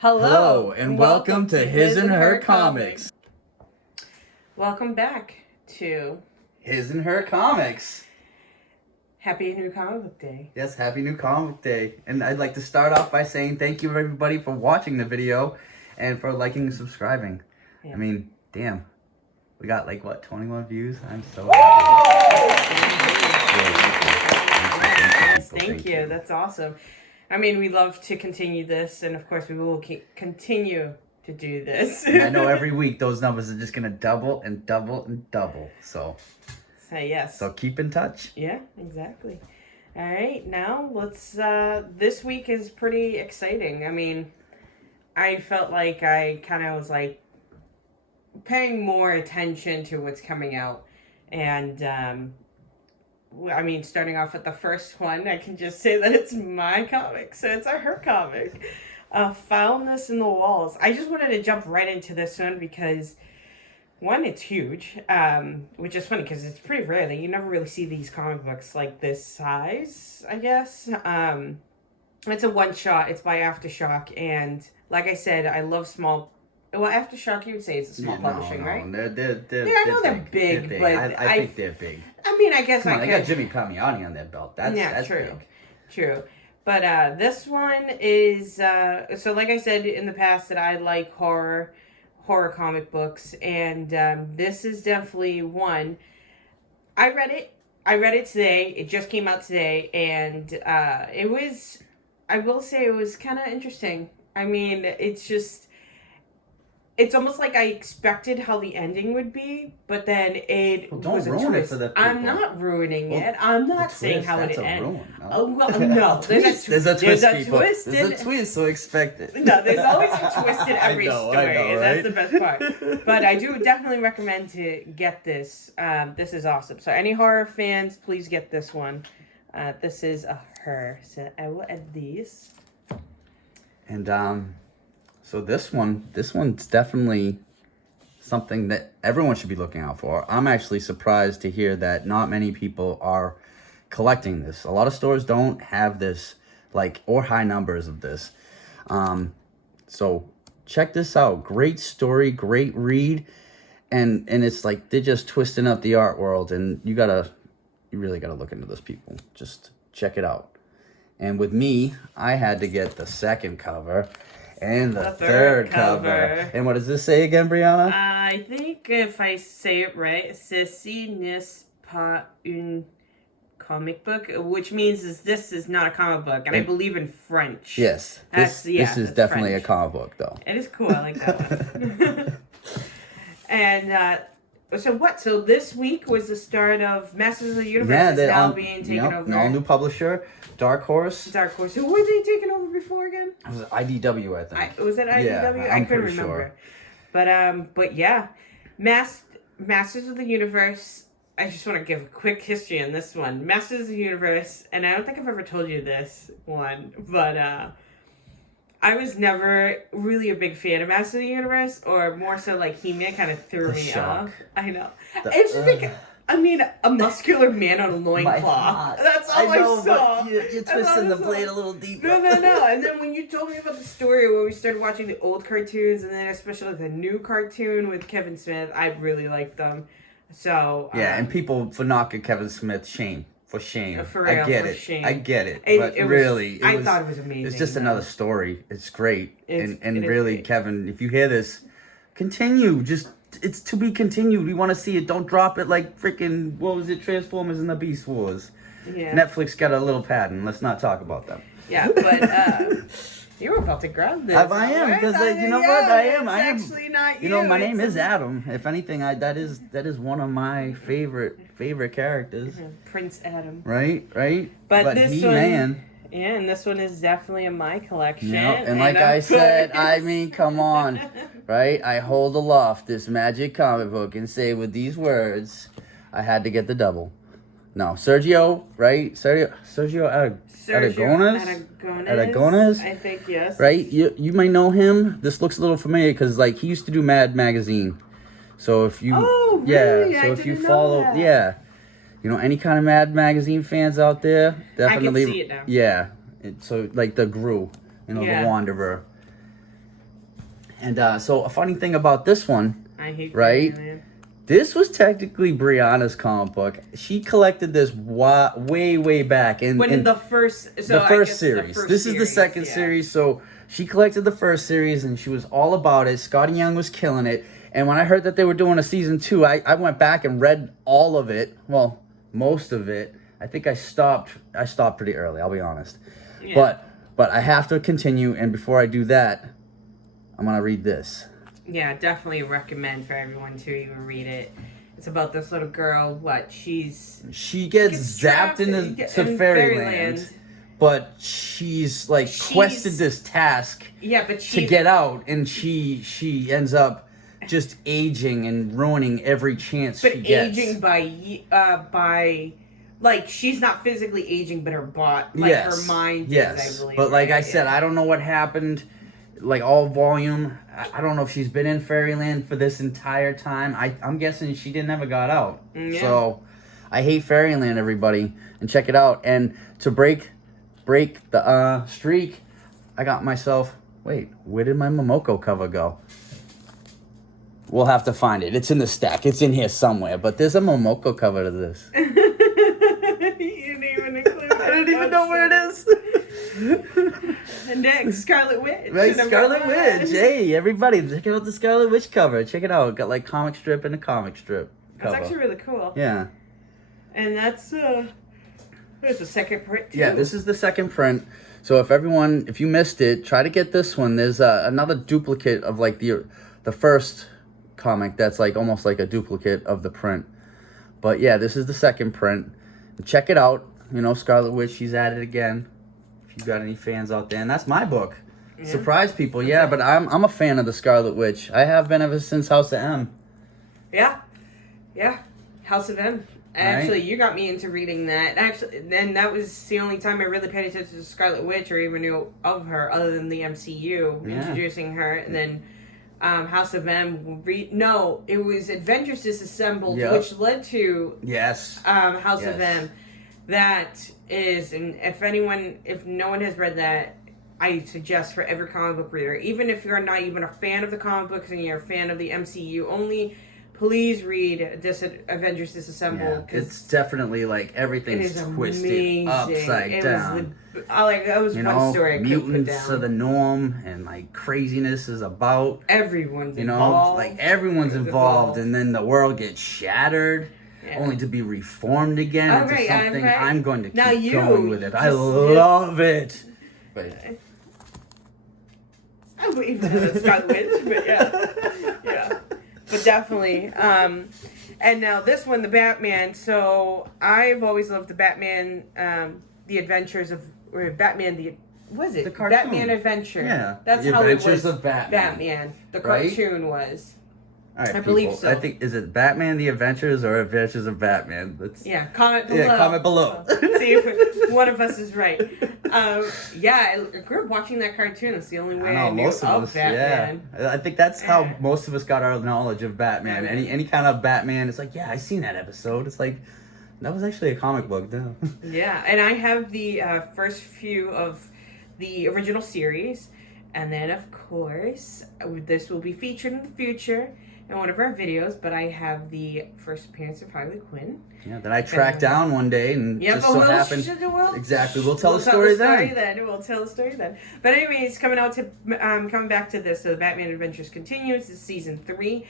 Hello, and welcome to His and Her Comics. Welcome back to His and Her Comics. Happy New Comic Book Day. Yes, happy new comic book day. And I'd like to start off by saying thank you everybody for watching the video and for liking and subscribing. Yeah. I mean, damn. We got 21 views? I'm so happy. Thank you. That's awesome. I mean, we love to continue this, and of course we will continue to do this. And I know every week those numbers are just going to double and double and double. So yes. So keep in touch. Yeah, exactly. All right, now let's, this week is pretty exciting. I mean, I felt like I kind of was paying more attention to what's coming out. And, I mean, starting off with the first one, I can just say that it's my comic. So it's a her comic. Foulness in the Walls. I just wanted to jump right into this one because, one, it's huge, which is funny because it's pretty rare that you never really see these comic books like this size, I guess. It's a one-shot. It's by Aftershock. And like I said, I love small... Well, Aftershock, you would say it's a small publishing, right? They're I know they're big, but I think they're big. I mean, I guess Come on, they got Jimmy Palmiotti on their belt. That's true. Big. True. But this one is... so like I said in the past that I like horror comic books. And this is definitely one. I read it today. It just came out today. And it was... I will say it was kind of interesting. I mean, it's almost like I expected how the ending would be, but then it was a twist. Don't ruin it for the people. I'm not ruining it. I'm not saying how it ends. No. Oh, well, no. There's a twist, people. There's a twist, so expect it. No, there's always a twist in every story. I know, right? That's the best part. But I do definitely recommend to get this. This is awesome. So any horror fans, please get this one. This is a her. So I will add these. And so this one's definitely something that everyone should be looking out for. I'm actually surprised to hear that not many people are collecting this. A lot of stores don't have this, or high numbers of this. So check this out. Great story, great read, and it's they're just twisting up the art world, and you really gotta look into those people. Just check it out. And with me, I had to get the second cover. And the third cover. And what does this say again, Brianna? I think if I say it right, ceci n'est pas une comic book, which means this is not a comic book, and I believe in French. Yes. This is definitely French. A comic book, though. It is cool. I like that one. And so this week was the start of Masters of the Universe now being taken over. All new publisher, Dark Horse. Who were they taking over before again? It was IDW, I think. Was it IDW? Yeah, I couldn't remember. Sure. But yeah, Masters of the Universe. I just want to give a quick history on this one. Masters of the Universe, and I don't think I've ever told you this one, but I was never really a big fan of Masters of the Universe, or more so He-Man kind of threw me off. I know. It's just a muscular man on a loincloth. That's all I saw. You're twisting the blade a little deeper. No. And then when you told me about the story where we started watching the old cartoons, and then especially the new cartoon with Kevin Smith, I really liked them. So and people for knocking Kevin Smith, shame. For shame. For real, I get it. Shame. I get it. But I thought it was amazing. It's just another story. It's great. And really, great. Kevin, if you hear this, continue. It's to be continued. We want to see it. Don't drop it like freaking, what was it, Transformers and the Beast Wars. Yeah. Netflix got a little patent. Let's not talk about them. Yeah, but you were about to grab this. I am, because you know what? I am. Actually not you. My name is Adam. If anything, that is one of my favorite characters. Prince Adam. Right. But this He-Man. one, yeah, and this one is definitely in my collection. Yep. And like I said, I mean, come on, right? I hold aloft this magic comic book and say with these words, I had to get the double. No, Sergio, right? Sergio Aragones? I think, yes. Right? You might know him. This looks a little familiar because, he used to do Mad Magazine. So if you... Oh, really? Yeah, so if you follow... That. Yeah. Any kind of Mad Magazine fans out there, definitely... I can see it now. Yeah. So, the Gru, the Wanderer. And so a funny thing about this one, I hate right? Fairyland. This was technically Brianna's comic book. She collected this way back in The first series. This is the second series. So she collected the first series and she was all about it. Scotty Young was killing it. And when I heard that they were doing a season 2, I went back and read all of it. Well, most of it. I think I stopped pretty early, I'll be honest. Yeah. But I have to continue, and before I do that, I'm gonna read this. Yeah, definitely recommend for everyone to even read it. It's about this little girl. She gets zapped into Fairyland, but she's quested this task. Yeah, but to get out, and she ends up just aging and ruining every chance she gets. But aging by she's not physically aging, but her her mind is, I believe. But like I said, I don't know what happened. All volume. I don't know if she's been in Fairyland for this entire time. I'm guessing she never got out. Yeah. So I hate Fairyland, everybody, and check it out. And to break the streak, I got myself. Wait, where did my Momoko cover go? We'll have to find it. It's in the stack. It's in here somewhere. But there's a Momoko cover to this. You didn't even include it. I don't even know where it is. And next, Scarlet Witch. Right, Scarlet Witch. Hey, everybody, check out the Scarlet Witch cover. Check it out. Got comic strip and a comic strip cover. That's actually really cool. Yeah. And that's there's the second print too. Yeah, this is the second print. So if you missed it, try to get this one. There's another duplicate of the first comic that's almost like a duplicate of the print. But yeah, this is the second print. Check it out. Scarlet Witch, she's at it again. If you got any fans out there, and that's my book. Yeah. Surprise people, yeah. But I'm a fan of the Scarlet Witch. I have been ever since House of M. Yeah, House of M. Actually, you got me into reading that. Actually, then that was the only time I really paid attention to Scarlet Witch or even knew of her, other than the MCU introducing her, and then House of M. It was Adventures Disassembled, which led to House of M. That is, and if no one has read that, I suggest for every comic book reader, even if you're not even a fan of the comic books and you're a fan of the MCU only, please read Avengers Disassembled. Yeah, it's definitely everything's twisted upside down. That was one story I couldn't put mutants are the norm, and craziness is about. Everyone's involved. Everyone's involved, and then the world gets shattered. Yeah. Only to be reformed again into something. I'm going to keep going with it. I love it. But I believe that Scarlet Witch, but yeah. But definitely. And now this one, the Batman. So I've always loved the Batman, the Adventures of Batman. The cartoon. Batman Adventure. Yeah, that's the how Adventures it was. Of Batman. The cartoon was. All right, I believe so. I think, is it Batman the Adventures or Adventures of Batman? Comment below. Yeah, comment below. See if one of us is right. I grew up watching that cartoon. It's the only way I knew of Batman. Yeah, I think that's how most of us got our knowledge of Batman. Any kind of Batman, it's I seen that episode. It's that was actually a comic book, though. Yeah, and I have the first few of the original series. And then, of course, this will be featured in the future in one of our videos, but I have the first appearance of Harley Quinn. Yeah, that I tracked down one day, and just so happened. Exactly, we'll tell the story then. We'll tell the story then. But anyways, coming back to this, so the Batman Adventures continues. This is season 3.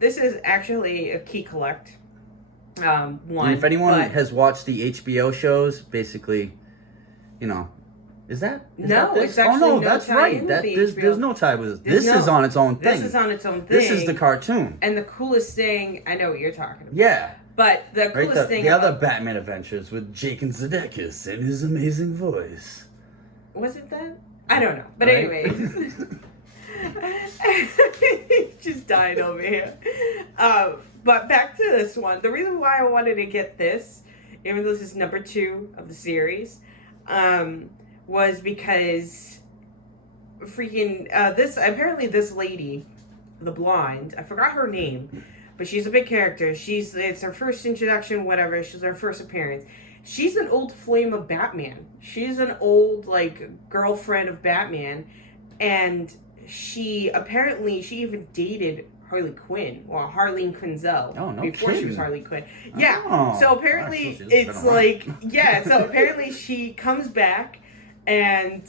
This is actually a key collect. One. And if anyone has watched the HBO shows, basically, Is that it's actually that's right. There's no tie with this. This is on its own thing. This is on its own thing. This is the cartoon. And the coolest thing, I know what you're talking about. Yeah. But the coolest thing, the other Batman Adventures with Jake and Zedeckis and his amazing voice. Was it that? I don't know. But anyways, just dying over here. But back to this one. The reason why I wanted to get this, even though this is number 2 of the series, was because this lady, the blonde, I forgot her name, but she's a big character. It's her first introduction, whatever. She's her first appearance. She's an old flame of Batman. She's an old girlfriend of Batman, and she even dated Harley Quinn, well, Harleen Quinzel, Oh, no before she was kidding. Harley Quinn. Yeah. Oh, So apparently so she's it's been around. like, yeah. So apparently she comes back, and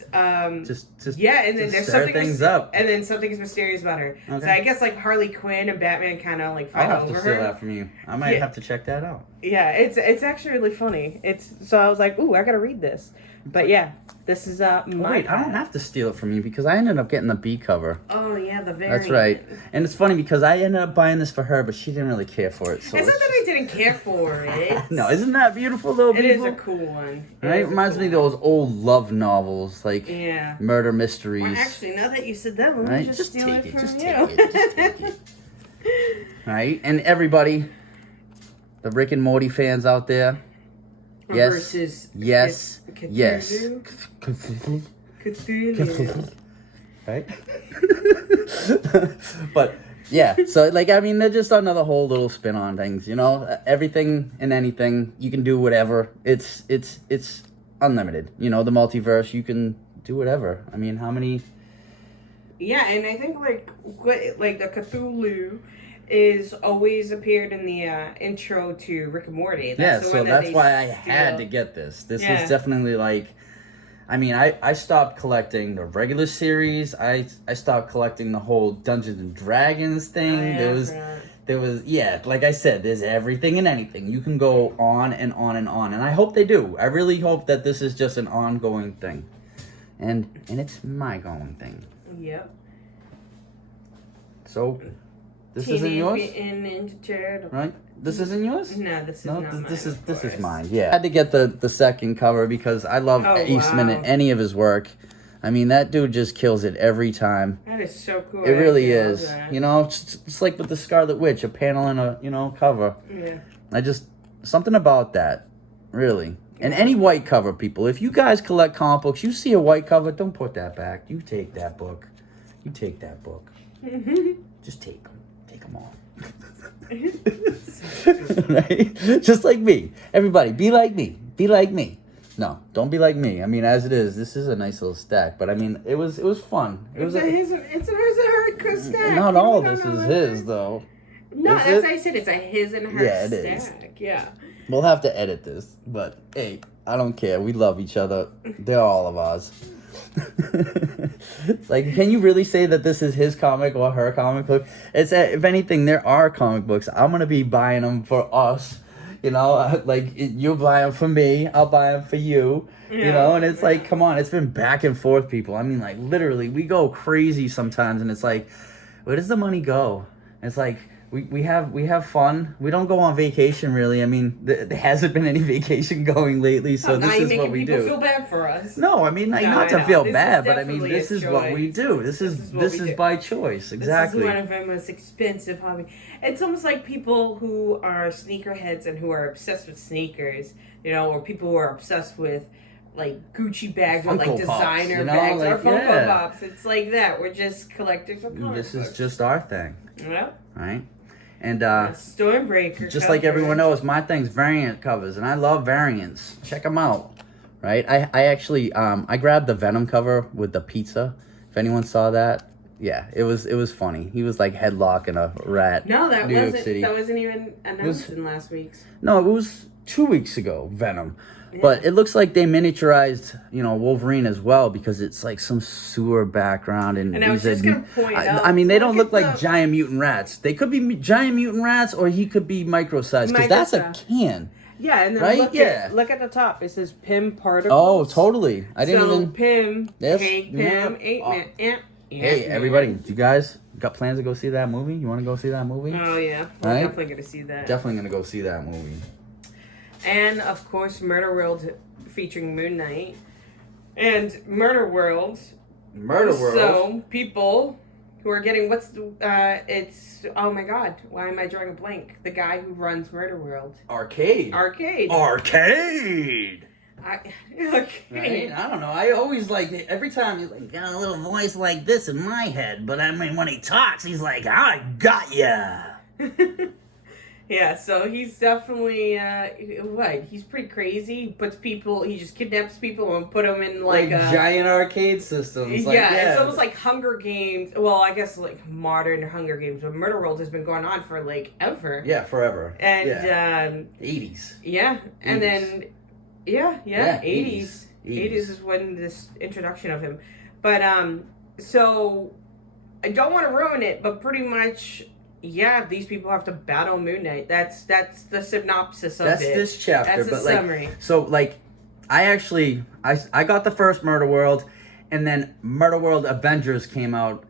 Just yeah, and then just there's stir something things up. and then something's mysterious about her. Okay. So I guess like Harley Quinn and Batman kind of like I'll fight have over to steal her. that from you. I might Yeah. have to check that out. Yeah, it's actually really funny. So I was like, ooh, I gotta read this. But yeah, this is my. Wait, I don't have to steal it from you because I ended up getting the B cover. Oh yeah, the variant. That's right. And it's funny because I ended up buying this for her, but she didn't really care for it. So It's not that I didn't care for it. No, isn't that beautiful though, It is people? a cool one. Right? Reminds me of those old love novels, like Yeah. murder mysteries. Well, actually, now that you said that, let me Right? just steal take it it. from Just you. take it. Just take it. Right? And everybody, the Rick and Morty fans out there. Yes. Versus Yes. Yes. Cthulhu. Cthulhu. Right? But yeah, so like I mean, they're just another whole little spin on things, you know. Everything and anything, you can do whatever. It's unlimited. You know, the multiverse, you can do whatever. I mean, how many? Yeah, and I think like the Cthulhu is always appeared in the intro to Rick and Morty. Yeah, the so one that that's they why I steal. had to get this. This Yeah. was definitely like, I mean, I stopped collecting the regular series. I stopped collecting the whole Dungeons and Dragons thing. Oh, yeah, There was yeah, like I said, there's everything and anything. You can go on and on and on, and I hope they do. I really hope that this is just an ongoing thing, and it's my going thing. Yep. So, this Teenage isn't yours, Mutant Ninja Turtles. right? This isn't yours. No, this is No, not mine. this of is course. mine. Yeah, I had to get the second cover because I love Oh, Eastman wow. and any of his work. I mean, that dude just kills it every time. That is so cool. It really I love is. that. You know, it's like with the Scarlet Witch, a panel and a cover. Yeah. I just something about that, really. And any white cover, people. If you guys collect comic books, you see a white cover, don't put that back. You take that book. You take that book. Just take them. Take them all. Right? Just like me. Everybody, be like me. Be like me. No, don't be like me. I mean, as it is, this is a nice little stack. But I mean, it was fun. It was it's a his and her stack. not You all of don't this know is that. his though. No, Is that's it? what I said. It's a his and her Yeah, it stack. is. Yeah. We'll have to edit this, but hey, I don't care. We love each other. They're all of ours. It's like, can you really say that this is his comic or her comic book? It's if anything, there are comic books. I'm gonna be buying them for us. You know, like you'll buy them for me, I'll buy them for you. You Yeah. know, and it's like, come on, it's been back and forth, people. I mean, like literally, we go crazy sometimes, and it's like, where does the money go? It's like we have fun. We don't go on vacation really. I mean, there hasn't been any vacation going lately, so now this you're is what making we people do. feel bad for us. No, I mean, like, No, not I to know. feel This is bad, but I mean, definitely this a is what we choice. do. This is what This we is do. by choice. Exactly. This is one of our most expensive hobbies. It's almost like people who are sneakerheads and who are obsessed with sneakers, you know, or people who are obsessed with like Gucci bags or like Funko Pops, designer you know, bags or like, Funko yeah. Pops. It's like that. We're just collectors of comic This is books. just our thing, Yep. right? And Stormbreaker. just like everyone knows, my thing's variant covers, and I love variants. Check them out, right? I actually I grabbed the Venom cover with the pizza. If anyone saw that, yeah, it was funny. He was like headlocking a rat. No, that New York wasn't. City. That wasn't even announced in last week's. No, it was 2 weeks ago, Venom. But it looks like they miniaturized, Wolverine as well because it's like some sewer background and I was these just are- gonna point out. I mean, they don't look look at like the- giant mutant rats. They could be giant mutant rats, or he could be micro-sized because that's a Micro-sized. can. Yeah, and then Right? look Yeah. at the top. It says Pym particles. Oh, totally. I didn't so even. Pym, Yes, Hank yeah. Pym, Ant-Man. Hey, everybody! Do you guys got plans to go see that movie? You want to go see that movie? Oh yeah, we're Right? definitely gonna see that. Definitely gonna go see that movie. And of course, Murder World featuring Moon Knight and Murder World. Murder World. So people who are getting it's oh my god, why am I drawing a blank? The guy who runs Murder World. Arcade. Arcade. Okay. Right? I don't know. I always like every time he's like got a little voice like this in my head, but I mean when he talks, he's like, "I got ya." Yeah, so he's definitely what? He's pretty crazy. He just kidnaps people and put them in like giant arcade systems. It's almost like Hunger Games. Well, I guess like modern Hunger Games, but Murder World has been going on for like ever. Yeah, forever. And 80s. Yeah, 80s. And then 80s. 80s is when this introduction of him. But so I don't want to ruin it, but pretty much. Yeah, these people have to battle Moon Knight. That's the synopsis of it. That's this chapter. That's the summary. So, I got the first Murder World, and then Murder World Avengers came out,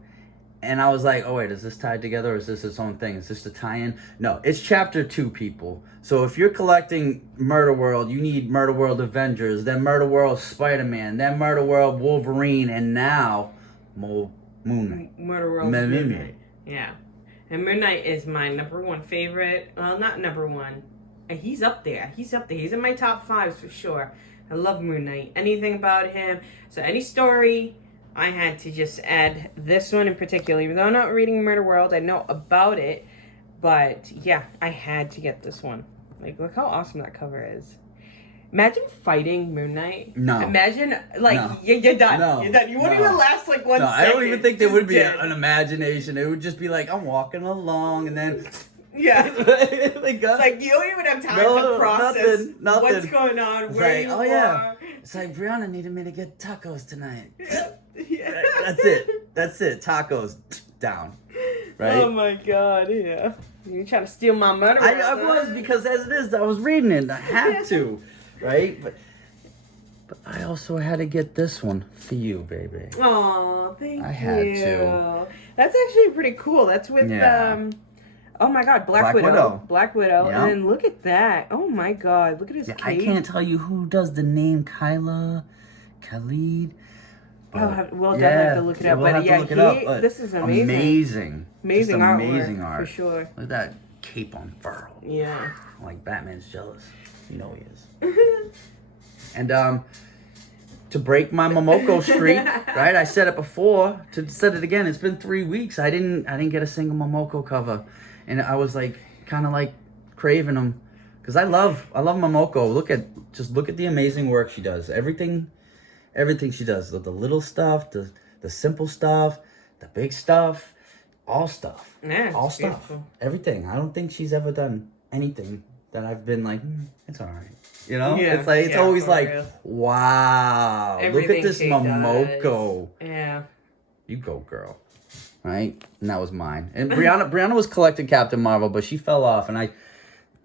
and I was like, oh, wait, is this tied together, or is this its own thing? Is this the tie-in? No, it's chapter 2, people. So if you're collecting Murder World, you need Murder World Avengers, then Murder World Spider-Man, then Murder World Wolverine, and now Moon Knight. Murder World Moon Knight. Yeah. And Moon Knight is my number one favorite. Well, not number one. He's up there. He's in my top 5 for sure. I love Moon Knight. Anything about him. So any story, I had to just add this one in particular. Even though I'm not reading Murder World, I know about it. But yeah, I had to get this one. Like, look how awesome that cover is. Imagine fighting Moon Knight. No. Imagine, you're done. No. You're done. You won't even last, 1 second. I don't even think there would be an imagination. It would just be like, I'm walking along, and then... Yeah. It's like, you don't even have time to process nothing. what's going on, it's where like, you are. Yeah. It's like, Brianna needed me to get tacos tonight. Yeah. That's it. Tacos. Down. Right? Oh, my God, yeah. You're trying to steal my money. I was, because as it is, I was reading it. I had to. Right? But I also had to get this one for you, baby. Oh, thank you. I had to. That's actually pretty cool. That's with oh my God, Black Widow. Black Widow. Yep. And then look at that. Oh my God, look at his cape. I can't tell you who does the name Khalid. We'll definitely have to look it up. But this is amazing. Amazing artwork, for sure. Look at that cape on furl. Yeah. Like Batman's jealous. You know he is. And to break my Momoko streak, right? I said it before. To said it again. It's been 3 weeks. I didn't get a single Momoko cover, and I was like kind of like craving them because I love Momoko. Look at the amazing work she does. Everything she does. The little stuff, the simple stuff, the big stuff, all stuff. Yeah, all stuff. Beautiful. Everything. I don't think she's ever done anything that I've been like, it's all right. You know? Yeah, it's like, it's always like, real. wow, Everything look at this Momoko. Does. Yeah. You go, girl. Right? And that was mine. And Brianna was collecting Captain Marvel, but she fell off. And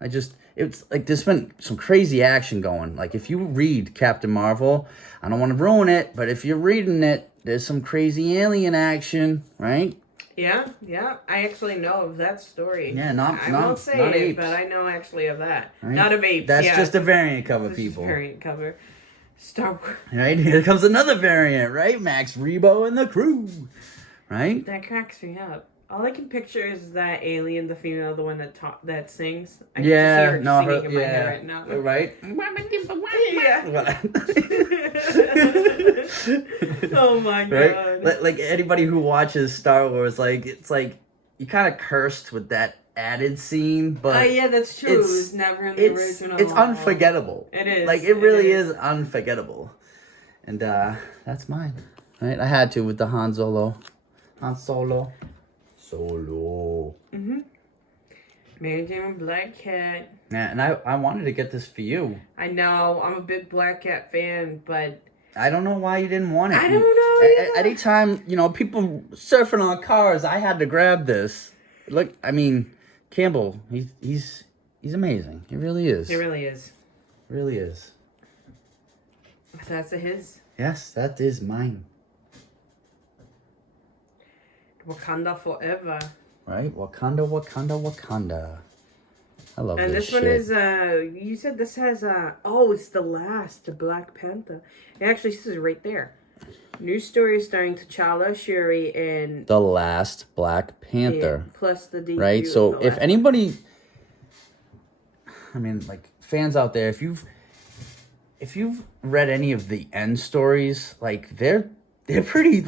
it's like, there's been some crazy action going. Like, if you read Captain Marvel, I don't want to ruin it, but if you're reading it, there's some crazy alien action, right? Yeah. I actually know of that story. Yeah, I won't say it, apes. but I know actually of that. Right? Not of apes. That's just a variant cover, people. Variant cover. Star Wars. Right, here comes another variant, right? Max Rebo and the crew, right? That cracks me up. All I can picture is that alien, the female, the one that sings. I Singing in my head right now. Right? Oh my God. Right? Like anybody who watches Star Wars, it's like you kind of cursed with that added scene, but yeah, that's true. It was never in the original. It's unforgettable. It is. Like it really is unforgettable, and that's mine. Right? I had to with the Han Solo. Mm-hmm. Mary Jane and Black Cat. Yeah, and I wanted to get this for you. I know. I'm a big Black Cat fan, but I don't know why you didn't want it. I don't know. Anytime, people surfing on cars, I had to grab this. Look, I mean, Campbell, he's amazing. He really is. He really is. Really is. That's his. Yes, that is mine. Wakanda forever. Right? Wakanda. I love this. And this one is you said this has it's the last Black Panther. It actually says right there. New story starring T'Challa, Shuri, and The Last Black Panther. Yeah, plus the debut. Right? So if anybody, fans out there, if you've read any of the end stories, they're pretty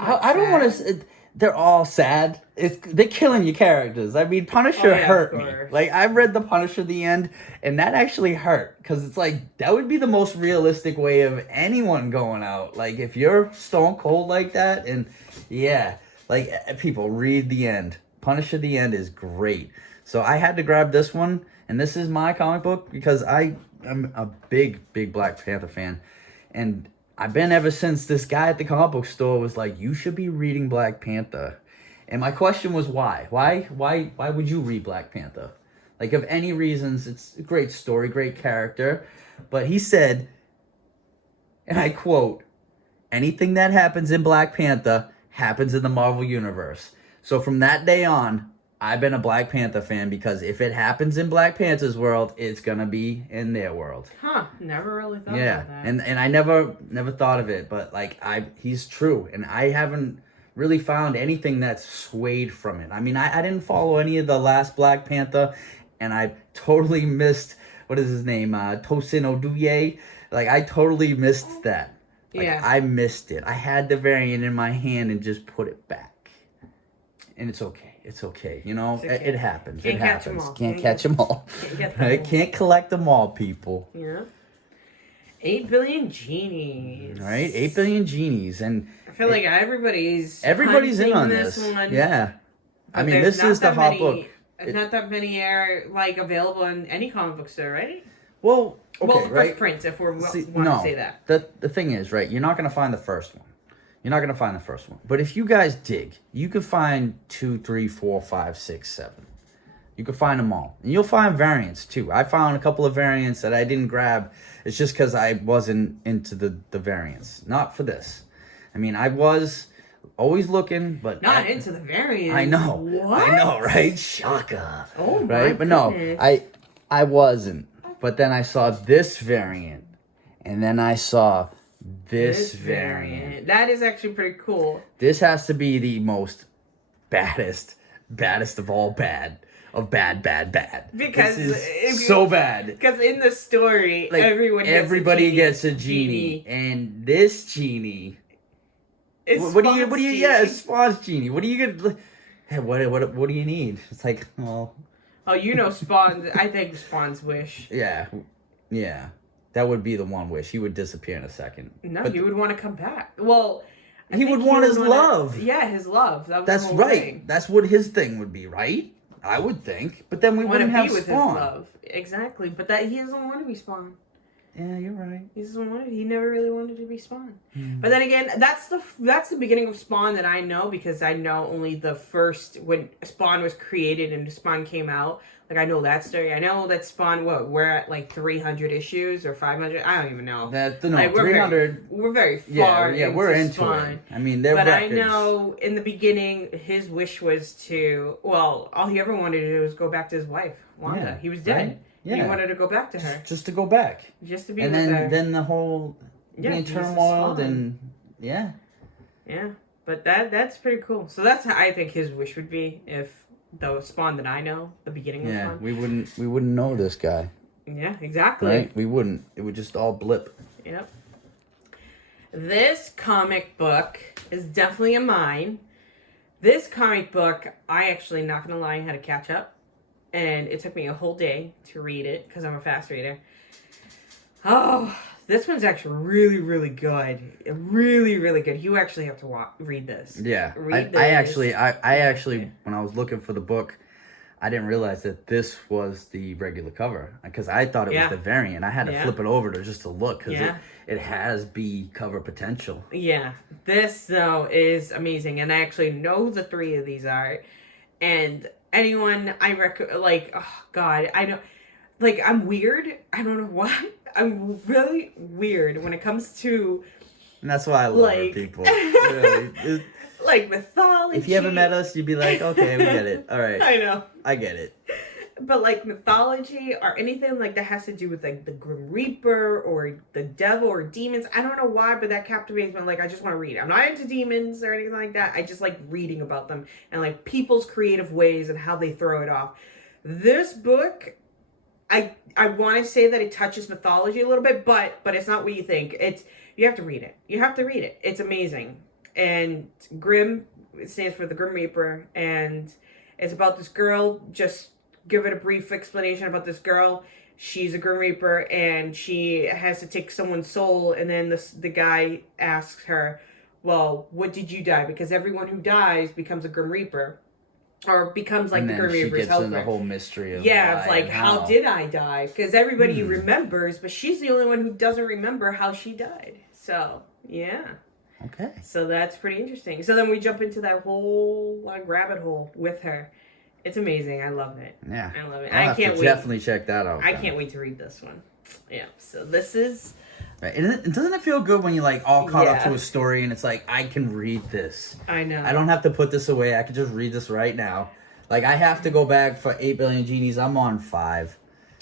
I don't want to. they're all sad. They're killing your characters. I mean, Punisher hurt me. Like, I read the Punisher the end, and that actually hurt because it's like that would be the most realistic way of anyone going out. Like, if you're stone cold like that, and yeah, like people read the end. Punisher the end is great. So I had to grab this one, and this is my comic book because I am a big Black Panther fan, and I've been ever since this guy at the comic book store was like, you should be reading Black Panther. And my question was why? Why would you read Black Panther? Like, of any reasons, it's a great story, great character. But he said, and I quote, anything that happens in Black Panther happens in the Marvel Universe. So from that day on, I've been a Black Panther fan because if it happens in Black Panther's world, it's gonna be in their world. Huh? Never really thought about that. And I never thought of it, but like he's true, and I haven't really found anything that's swayed from it. I mean, I didn't follow any of the last Black Panther, and I totally missed what is his name, Tosin Oduye. Like I totally missed that. Like, yeah, I missed it. I had the variant in my hand and just put it back, and it's okay. It's okay, you know. Okay. It happens. Can't it catch happens. Them all. Can't catch them all. Right? Can't collect them all, people. Yeah. 8 billion genies. Right, 8 billion genies, and I feel like everybody's in on this. One. Yeah, I mean, this is the hot book. Not that many are like available in any comic book store, right? Well, okay, well, right. First prints, if we want to say that. The thing is, right, you're not going to find the first one. You're not going to find the first one. But if you guys dig, you could find 2, 3, 4, 5, 6, 7. You could find them all. And you'll find variants, too. I found a couple of variants that I didn't grab. It's just because I wasn't into the variants. Not for this. I mean, I was always looking, but... Not into the variants? I know. What? I know, right? Shaka. Oh, my right? But no, I wasn't. But then I saw this variant. And then I saw... This variant. That is actually pretty cool. This has to be the most baddest of all bad. Of bad. Because this is so bad. Because in the story, like, everybody gets a genie. And this genie... What do you yeah, it's Spawn's genie. What do you get? Hey, what do you need? It's like, well... Oh, you know Spawn. I think Spawn's wish. Yeah. That would be the one wish. He would disappear in a second. No, he would want to come back. Well, he would want his love. Yeah, his love. That's right. Thing. That's what his thing would be, right? I would think. But then we wouldn't have Spawn. His love. Exactly. But that he doesn't want to be Spawn. Yeah, you're right. He doesn't want it. He never really wanted to be Spawn. But then again, that's the beginning of Spawn that I know, because I know only the first, when Spawn was created and Spawn came out. Like, I know that story. I know that Spawn, we're at like 300 issues or 500. I don't even know. Like, 300. We're very far into we're into Spawn. it. I mean, they're But records. I know in the beginning, his wish was to, all he ever wanted to do was go back to his wife, Wanda. Yeah, he was dead. Right? Yeah. He wanted to go back to her. Just to go back. Just to be with her. And then the whole being turmoil and yeah. Yeah. But that's pretty cool. So that's how I think his wish would be, if the Spawn that I know, the beginning of Spawn. Yeah, we wouldn't know this guy. Yeah, exactly. Right? We wouldn't. It would just all blip. Yep. This comic book is definitely a mine. This comic book, I actually, not gonna lie, had to catch up. And it took me a whole day to read it, because I'm a fast reader. Oh, this one's actually really, really good. Really, really good. You actually have to read this. Yeah. I actually, when I was looking for the book, I didn't realize that this was the regular cover. Because I thought it was the variant. I had to flip it over just to look, because it has B cover potential. Yeah. This, though, is amazing. And I actually know the 3 of these are. And... anyone I oh God, I know, I'm weird. I don't know why. I'm really weird when it comes to. And that's why I love her, people. Really. Like mythology. If you ever met us, you'd be like, okay, we get it. All right. I know. I get it. But mythology or anything that has to do with the Grim Reaper or the devil or demons, I don't know why, but that captivates me. I just want to read it. I'm not into demons or anything like that. I just like reading about them and people's creative ways and how they throw it off. This book, I want to say that it touches mythology a little bit, but it's not what you think. You have to read it. You have to read it. It's amazing. And Grim it stands for the Grim Reaper, and it's about this girl. Just give it a brief explanation about this girl. She's a Grim Reaper, and she has to take someone's soul, and then the guy asks her, well, what did you die? Because everyone who dies becomes a Grim Reaper. Or becomes like and the then Grim she Reaper's gets helper. in the whole mystery of yeah, it's why like, and how did I die? Because everybody remembers, but she's the only one who doesn't remember how she died. So, yeah. Okay. So that's pretty interesting. So then we jump into that whole rabbit hole with her. It's amazing. I love it. Yeah. I love it. I'll I have can't to wait. definitely check that out. I can't wait to read this one. Yeah. So this is... Right. And doesn't it feel good when you like all caught up Yeah. to a story and it's like, I can read this. I know. I don't have to put this away. I can just read this right now. Like, I have to go back for 8 Billion Genies. I'm on 5.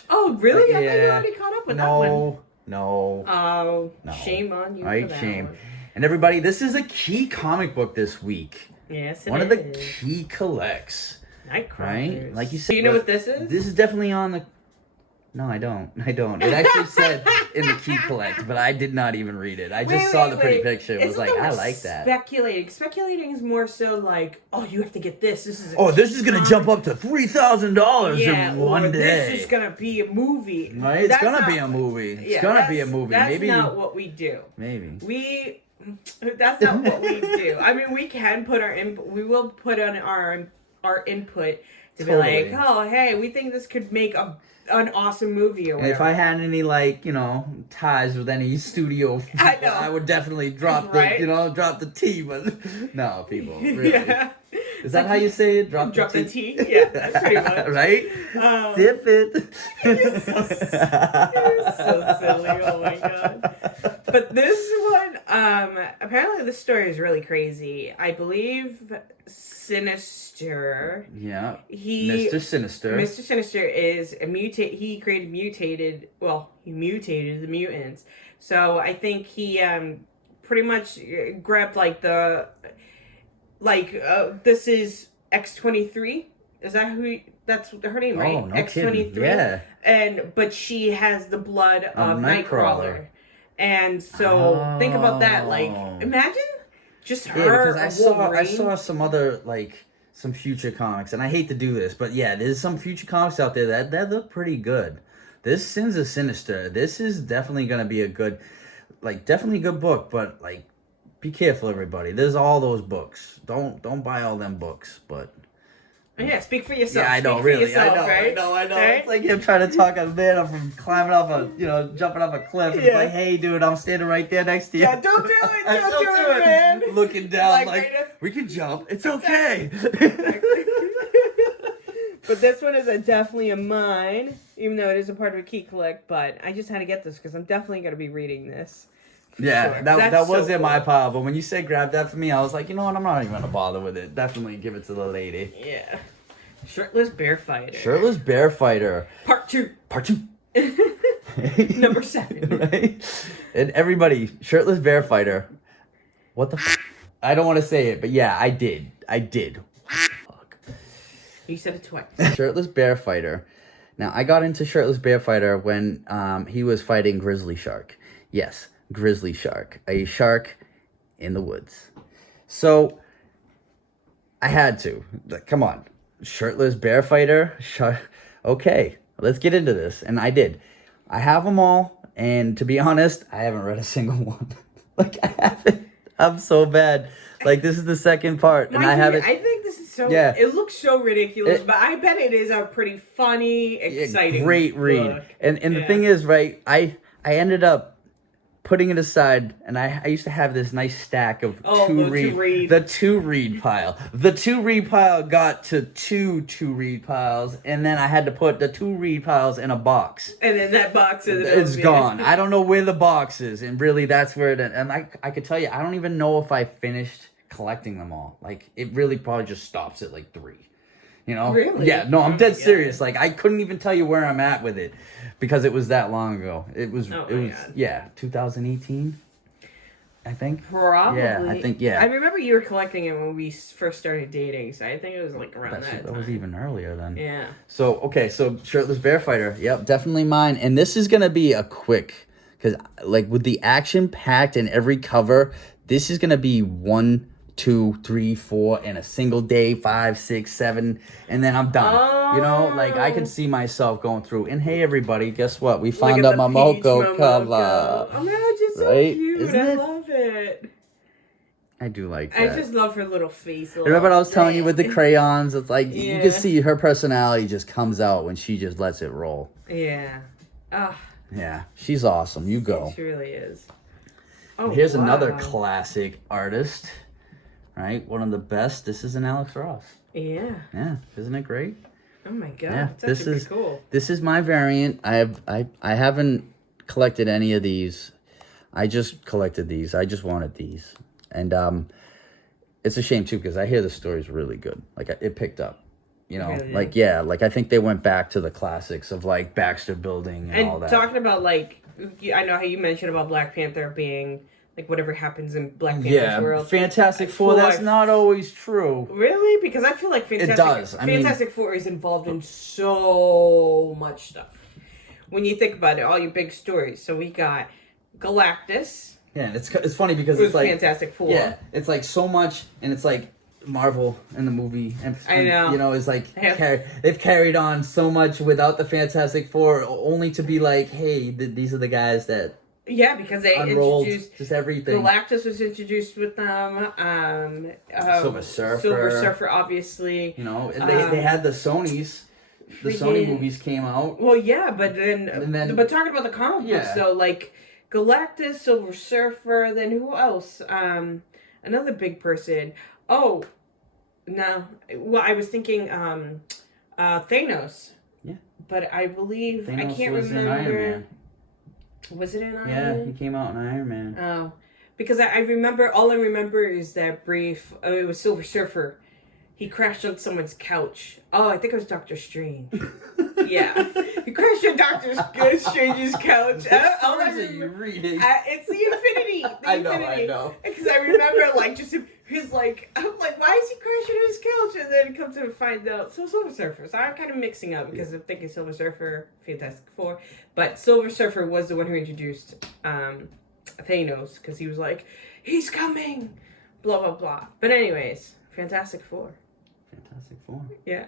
Oh, really? Like, I thought you yeah. already caught up with that one. No. Oh, No. shame on you Right, for that shame. one. And everybody, this is a key comic book this week. Yes, it One of the is. key collects. Nightcrawlers. Right? Like you said. Do you know what this is? This is definitely on the... No, I don't. It actually said in the key collect, but I did not even read it. I just saw the pretty picture. It was Isn't like, there I more like that. Speculating. Speculating is more so like, oh, you have to get this. This is. This is going to jump up to $3,000 in one or day. This is gonna be a movie. Right? It's That's going to not- be a movie. It's yeah, going to be a that's- movie. That's Maybe. not what we do. Maybe. That's not what we do. I mean, we can put our input. We will put on our input to Totally. be like, oh, hey, we think this could make an awesome movie or And if whatever. I had any, like, ties with any studio people, I know. I would definitely drop Right? drop the T, but no, people, really. Yeah. Is that how you say it? Drop Drop the the T? T? Yeah, that's pretty much. Right? Um, Sip it. You're so silly. Oh my god. But this one, apparently the story is really crazy. I believe Sinister. Yeah. He Mr. Sinister. Mr. Sinister is a he created he mutated the mutants. So I think he pretty much grabbed this is X-23. Is that that's her name, right? Oh, no X-23. kidding. Yeah. But she has the blood of Nightcrawler. Nightcrawler. And so think about that. Like, Oh. imagine just Yeah, her. because I Wolverine. saw some other some future comics, and I hate to do this, but yeah, there's some future comics out there that look pretty good. This Sins of Sinister. This is definitely gonna be a good, definitely a good book, but be careful, everybody. There's all those books. Don't buy all them books, but. Yeah, speak for yourself. Yeah, I know, Speak for really. yourself, I know. Right? It's like him trying to talk a man up from climbing off jumping off a cliff. And It's Yeah. like, hey, dude, I'm standing right there next to you. Yeah, don't do it. I Don't do it, man. Looking down, right now- we can jump. It's okay. But this one is definitely a mine, even though it is a part of a key collect. But I just had to get this because I'm definitely going to be reading this. Yeah, Sure. that That's was so in my cool. pile. But when you said grab that for me, I was like, you know what? I'm not even going to bother with it. Definitely give it to the lady. Yeah. Shirtless Bear Fighter. Shirtless Bear Fighter. Part 2. Part 2. Number 7. Right? And everybody, Shirtless Bear Fighter. What the I don't want to say it, but yeah, I did. Fuck. You said it twice. Shirtless Bear Fighter. Now, I got into Shirtless Bear Fighter when he was fighting Grizzly Shark. Yes, Grizzly Shark. A shark in the woods. So, I had to. Come on. Shirtless Bear Fighter? Okay, let's get into this. And I did. I have them all, and to be honest, I haven't read a single one. I haven't. I'm so bad. This is the second part, and I haven't. I think this is so. Yeah. It looks so ridiculous, but I bet it is a pretty funny, exciting, great read. book. And the Yeah. thing is, right, I ended up putting it aside, and I used to have this nice stack of the to read. The to read pile. The to read pile got to two to read piles, and then I had to put the to read piles in a box. And then that box is It's gone. I don't know where the box is, and really that's where it. And I could tell you, I don't even know if I finished collecting them all. It really probably just stops at 3. Really? Yeah, no, I'm Oh dead my serious. I couldn't even tell you where I'm at with it because it was that long ago. It was Oh it my was God. 2018, I think. Probably. Yeah, I think, yeah. I remember you were collecting it when we first started dating, so I think it was around that That time. was even earlier then. Yeah. So, okay, so Shirtless Bear Fighter. Yep, definitely mine. And this is going to be a quick, because with the action packed in every cover, this is going to be one 2, 3, 4 in a single day, 5, 6, 7, and then I'm done. You know, like I can see myself going through. And hey, everybody, guess what? We found a Momoko cover. Oh my god, she's so Right? cute. Isn't I it? love it. I do like that. I just love her little face. Remember what I was telling you with the crayons? It's like you Yeah. can see her personality just comes out when she just lets it roll. Yeah. Ah, Yeah, she's awesome. You go. she really is. Oh, Here's wow. another classic artist, right? One of the best. This is an Alex Ross. Yeah. Yeah, isn't it great? Oh my god. Yeah, That's this actually is pretty cool. This is my variant. I haven't collected any of these. I just collected these. I just wanted these, and it's a shame too because I hear the story's really good. Like it picked up. You know, Really? like, yeah, like I think they went back to the classics of like Baxter Building and all that. Talking about like, I know how you mentioned about Black Panther being like whatever happens in Black Panther's Yeah, world. Fantastic Four, that's not always true. Really? Because I feel like Fantastic Four is involved in so much stuff. When you think about it, all your big stories. So we got Galactus. Yeah, it's funny because It was it's like Fantastic Four. Yeah, it's like so much, and it's like Marvel in the movie, and I know. You know, it's like they've carried on so much without the Fantastic Four, only to be like, hey, these are the guys that because they unrolled introduced just everything. Galactus was introduced with them. Silver Surfer, obviously. You know, and they had the Sonys. The Sony movies came out. Well, yeah, but then but talking about the comic books, so like Galactus, Silver Surfer, then who else? Another big person. Oh, no. Well, I was thinking Thanos. Yeah. But I believe Thanos I can't was remember. in Iron Man. Was it in Iron Yeah, Man? he came out in Iron Man. Oh, because I remember. All I remember is that brief. It was Silver Surfer. He crashed on someone's couch. Oh, I think it was Doctor Strange. Yeah, he crashed on Doctor Strange's couch. All I What are you reading? it's the Infinity. I know. Because I remember, like, just his like, I'm like, why is he crashing on his couch? And then come to find out, so Silver Surfer. So I'm kind of mixing up because I'm thinking Silver Surfer, Fantastic Four, but Silver Surfer was the one who introduced Thanos because he was like, he's coming, blah blah blah. But anyways, Fantastic Four. Fantastic Four. Yeah,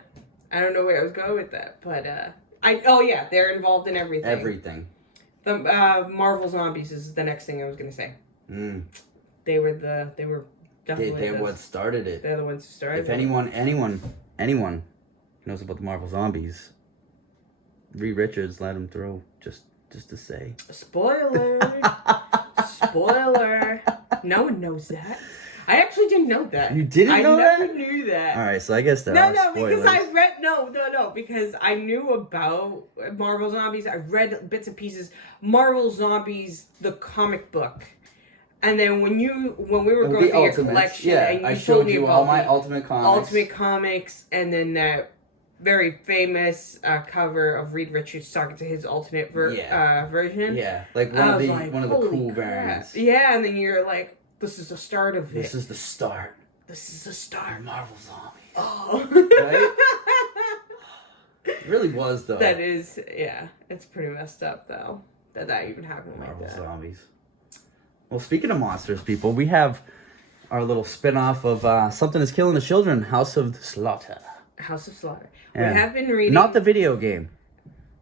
I don't know where I was going with that, but they're involved in everything. Everything. The Marvel Zombies is the next thing I was gonna say. They were definitely They're what started it. They're the ones who started. If anyone knows about the Marvel Zombies, Reed Richards let him through. Just to say. Spoiler. Spoiler. No one knows that. I actually didn't know that. You didn't know that? I never knew that. All right, so I guess there No, are spoilers. because I read because I knew about Marvel Zombies. I read bits and pieces. Marvel Zombies, the comic book, and then when we were going through your collection, and I you showed told me you about all my the Ultimate Comics. Ultimate Comics, and then that very famous cover of Reed Richards talking to his alternate version. Yeah, like one of the cool variants. Yeah, and then you're like, this is the start of it. This is the start. This is the start. Marvel Zombies. Oh. Right? It really was, though. That is, yeah. It's pretty messed up, though, that even happened like Marvel that. Zombies. Well, speaking of monsters, people, we have our little spin-off of Something is Killing the Children, House of Slaughter. House of Slaughter. Yeah. We have been reading... Not the video game.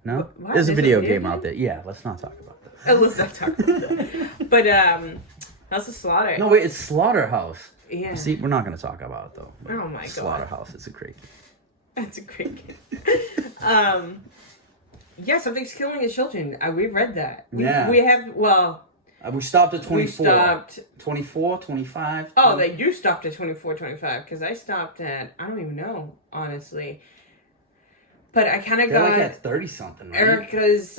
No? What? There's a video game out there. Yeah, let's not talk about that. Let's not talk about that. But, House of Slaughter. No, wait, it's Slaughterhouse. Yeah. See, we're not going to talk about it, though. Oh, my God. Slaughterhouse, it's a great game. That's a great game. Yeah, Something's Killing His Children. We've read that. We have, we stopped at 24. We stopped... 24, 25. Oh, they do stop at 24, 25, because I stopped at, I don't even know, honestly. But I kind of got... like at 30-something, right? Erica's,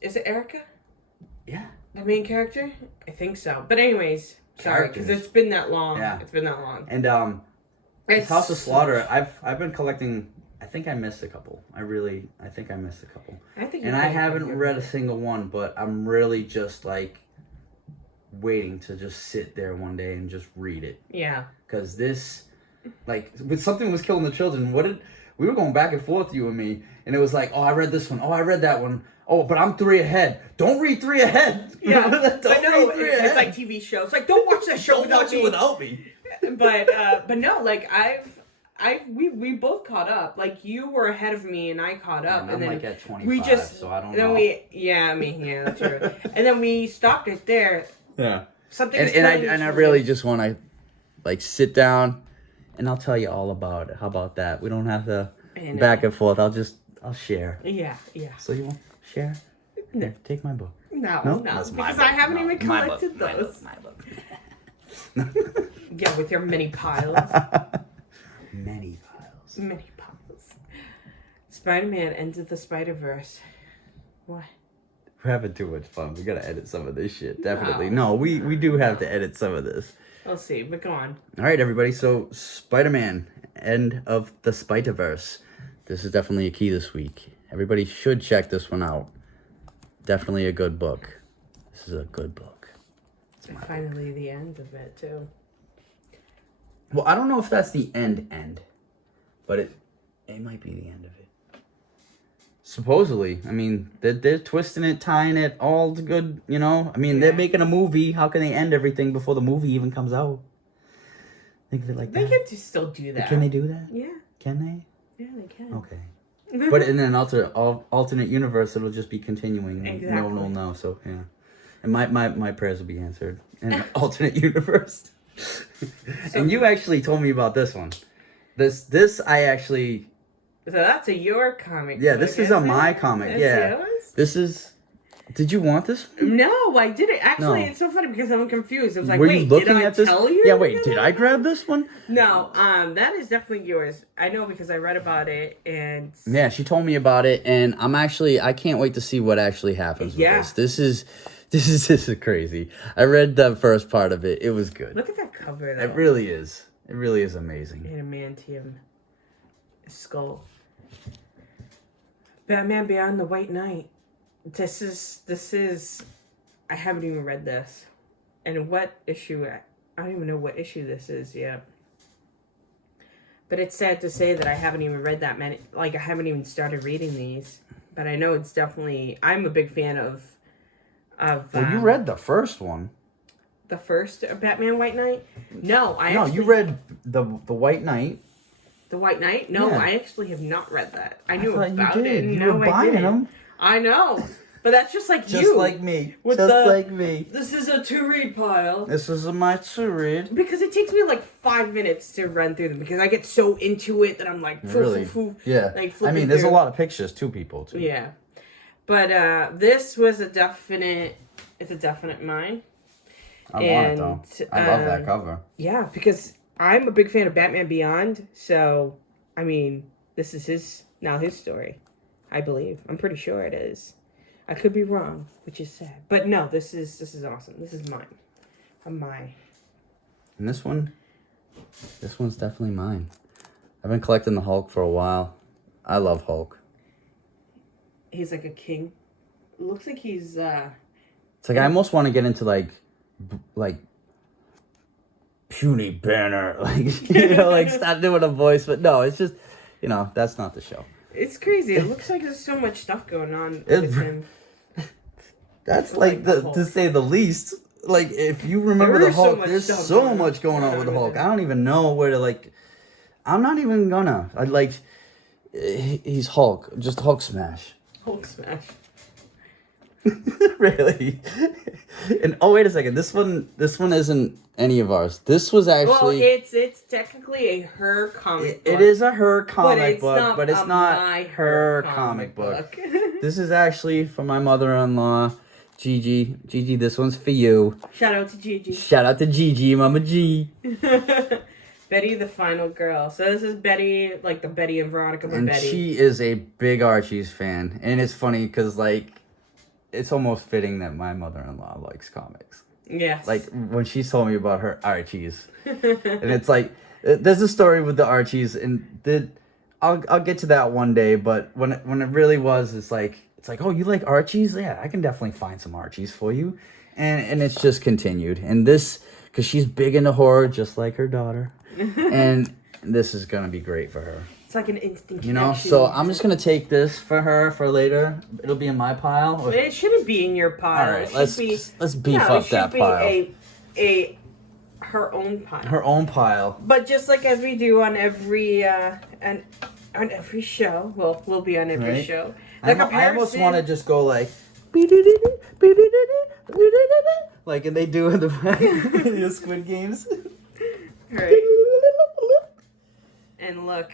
is it Erica? Yeah. The main character? I think so. But anyways, sorry, because it's been that long. Yeah. It's been that long. And, House of Slaughter, I've been collecting... I think I missed a couple. I think I missed a couple. I haven't read a single one, but I'm really just, like, waiting to just sit there one day and just read it. Yeah. Because this, like, with Something Was Killing the Children, we were going back and forth, you and me, and it was like, oh, I read this one, oh, I read that one, Oh, but I'm 3 ahead. Don't read 3 ahead. Yeah, Don't but no, read 3 it's ahead. like TV shows. Like, don't watch that show Don't without watch me. it without me. But no, like we both caught up. Like you were ahead of me, and I caught up, I'm and then like at 25, we just so I don't then know. yeah, that's true. And then we stopped it there. Yeah. Something And I really just want to like sit down, and I'll tell you all about it. How about that? We don't have to back and forth. I'll share. Yeah. So you want share? No. Here, take my book. No, That's my because book. I haven't even My collected book, those. My book. Yeah, with your many piles. Many piles. Many piles. Spider-Man Into the Spider-Verse. What? We're having too much fun. We gotta edit some of this shit. Definitely. No, we do have to edit some of this. We'll see, but go on. All right, everybody. So Spider-Man, End of the Spider-Verse. This is definitely a key this week. Everybody should check this one out. Definitely a good book. This is a good book. Finally, the end of it too. Well, I don't know if that's the end, but it might be the end of it. Supposedly, I mean, they're twisting it, tying it all to good, you know? I mean, they're making a movie. How can they end everything before the movie even comes out? Think of it like that. They can still do that. Can they do that? Yeah. Can they? Yeah, they can. Okay. But in an alternate universe, it'll just be continuing. Exactly. No one will know, so yeah. And my prayers will be answered in an alternate universe. And you actually told me about this one. This I actually... So that's your comic. Yeah, book, this is isn't my it? comic. That's Yeah. yours? This is... Did you want this? No, I didn't. Actually, No. it's so funny because I'm confused. I was like, Were wait, you looking did I at this? tell you? Yeah, wait, did I grab this one? No, that is definitely yours. I know because I read about it and... Yeah, she told me about it, and I can't wait to see what actually happens with this. This is crazy. I read the first part of it. It was good. Look at that cover, though. It really is. It really is amazing. Adamantium skull. Batman Beyond the White Knight. This is. I haven't even read this, and what issue? I don't even know what issue this is yet. But it's sad to say that I haven't even read that many. Like I haven't even started reading these. But I know it's definitely. I'm a big fan of. Well, you read the first one. The first Batman White Knight? No, you read the White Knight. The White Knight? No, Yeah. I actually have not read that. I knew thought about you did. it. You No, were I buying didn't. them. I know. But that's just like Just you. like me. With Just the- like me. This is a to-read pile. This is my to read. Because it takes me like 5 minutes to run through them because I get so into it that I'm like... Really? Yeah. Like I flipping mean, there's through. a lot of pictures too, people too. Yeah. But this was a definite... It's a definite mine. I want it though. I love that cover. Yeah, because I'm a big fan of Batman Beyond, so I mean, this is his story. I believe. I'm pretty sure it is. I could be wrong, which is sad. But no, this is awesome. This is mine. Mine. And this one's definitely mine. I've been collecting the Hulk for a while. I love Hulk. He's like a king. Looks like he's It's like I almost want to get into like puny banner, like like start doing a voice, but no, it's just that's not the show. It's crazy. It looks like there's so much stuff going on with him. That's like the to say the least. Like if you remember There the is so Hulk, much there's stuff so much going on with the with Hulk. him. I don't even know where to like. I'm not even gonna. I like. He's Hulk. Just Hulk smash. Hulk smash. Really? And oh wait a second. This one isn't any of ours. This was actually. Well, it's technically a her comic book. It is a her comic book, but it's a not my her comic book. This is actually for my mother-in-law, Gigi. Gigi, this one's for you. Shout out to Gigi. Shout out to Gigi, Mama G. Betty the Final Girl. So this is Betty, like the Betty and Veronica, but And Betty. she is a big Archie's fan. And it's funny because, like, it's almost fitting that my mother-in-law likes comics. Yes. Like, when she told me about her Archies. And it's like, there's a story with the Archies, and I'll get to that one day, but when it really was, it's like, oh, you like Archies? Yeah, I can definitely find some Archies for you. And it's just continued. And this, because she's big into horror, just like her daughter. And this is going to be great for her. It's like an instant You know, connection. so I'm just gonna take this for her for later. It'll be in my pile. But it shouldn't be in your pile. All right, It should let's be, beef no, up it that should pile. be a her own pile. Her own pile. But just like as we do on every on every show, well, we'll be on every Right. show. I almost want to just go like, like, and they do in the Squid Games. Right. And look,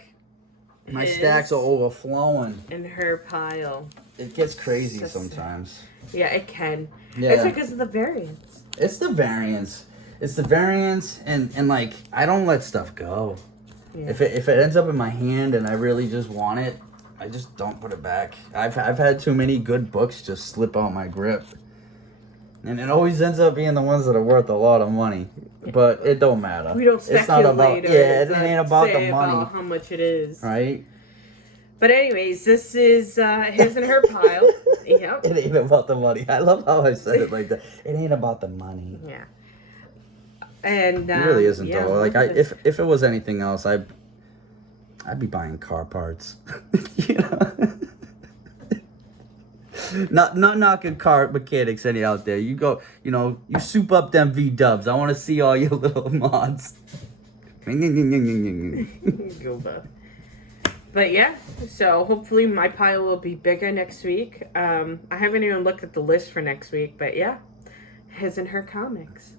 My his stacks are overflowing. in her pile. It gets crazy Just- sometimes. Yeah, it can. Yeah. It's because of the variance. It's the variance. It's the variance, and like, I don't let stuff go. Yeah. If it ends up in my hand and I really just want it, I just don't put it back. I've had too many good books just slip out my grip. And it always ends up being the ones that are worth a lot of money. But it don't matter. We don't speculate. It's not about, or yeah, it ain't about say the money. about how much it is. Right? But anyways, this is his and her pile. Yep. It ain't about the money. I love how I said it like that. It ain't about the money. Yeah. And It really isn't yeah, though. Like look at this. if it was anything else, I'd be buying car parts. You know? Not knocking car mechanics any out there. You go, you know, you soup up them V-dubs. I want to see all your little mods. Goomba. But yeah, so hopefully my pile will be bigger next week. I haven't even looked at the list for next week, but yeah, his and her comics.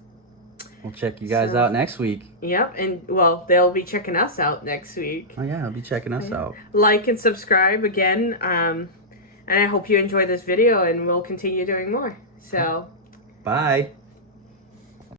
We'll check you guys So- out next week. Yep, and well, they'll be checking us out next week. Oh yeah, I'll be checking us out. Like and subscribe again, and I hope you enjoy this video, and we'll continue doing more. So. Bye.